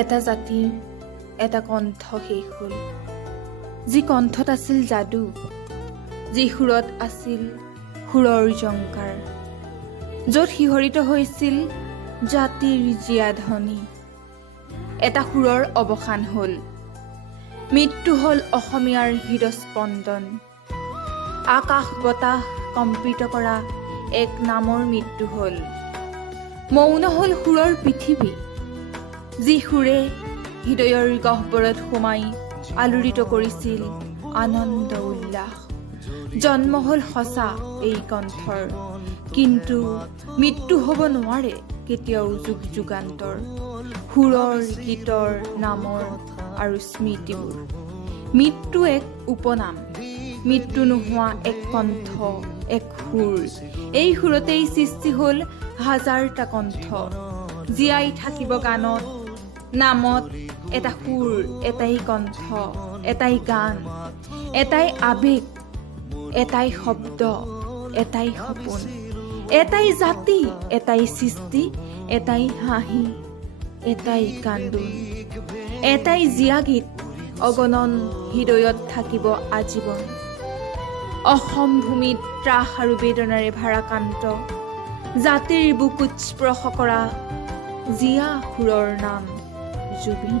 এটা জাতিৰ এটা কণ্ঠ শেষ হ'ল, যি কণ্ঠত আছিল যাদু, যি সুৰত আছিল সুৰৰ জংকাৰ, য'ত শিহৰিত হৈছিল জাতিৰ জীয়াধ্বনি। এটা সুৰৰ অৱসান হ'ল, মৃত্যু হ'ল অসমীয়াৰ হৃদস্পন্দন। আকাশ বতাহ কম্পিত কৰা এক নামৰ মৃত্যু হ'ল। মৌন হ'ল সুৰৰ পৃথিৱী, যি সুৰে হৃদয়ৰ গহ্বৰত সোমাই আলোড়িত কৰিছিল আনন্দ উল্লাস। জন্ম হ'ল সঁচা এই কণ্ঠৰ, কিন্তু মৃত্যু হ'ব নোৱাৰে কেতিয়াও যুগ যুগান্তৰ। সুৰৰ গীতৰ নামৰ আৰু স্মৃতিবোৰ। মৃত্যু এক উপনাম, মৃত্যু নোহোৱা এক কণ্ঠ, এক সুৰ। এই সুৰতেই সৃষ্টি হ'ল হাজাৰটা কণ্ঠ, জীয়াই থাকিব গানত, নামত। এটা সুৰ, এটাই কণ্ঠ, এটাই গান, এটাই আবেগ, এটাই শব্দ, এটাই সপোন, এটাই জাতি, এটাই সৃষ্টি, এটাই হাঁহি, এটাই কান্দোন, এটাই জীয়া গীত অগণন হৃদয়ত থাকিব আজীৱন। অসম ভূমিত ত্ৰাস আৰু বেদনাৰে ভাৰাক্ৰান্ত জাতিৰ বুকুত স্পৰ্শ কৰা জীয়া সুৰৰ নাম জুবিন।